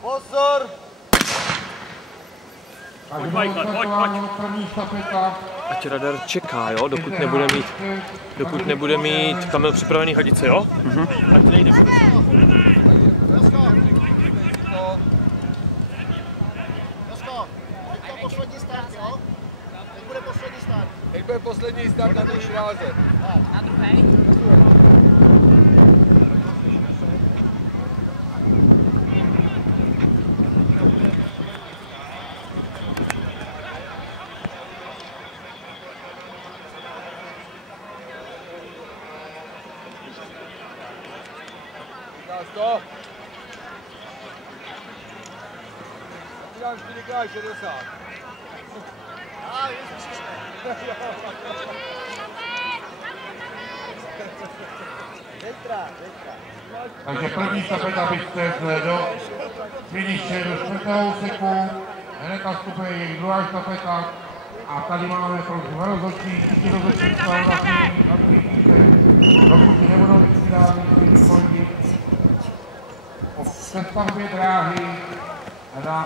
Pozor! Pojď, Michael, pojď. Ať radar čeká, jo, dokud nebude mít Kamil připravený hadice, jo? Ať nejde. Poslední start, jo? Teď bude poslední start. Teď bude poslední start na druhý dráze. Na druhé? Stop! Dám 4x60. Takže první stafeta běžte do finiše, do čtvrtého úseku, hned nastupuje jejich druhá stafeta a tady máme trošku rozhodčí, všichni rozhodčí stavu na svých místech, dokud nebudou vystřídány svými kolegy o přestavbě dráhy na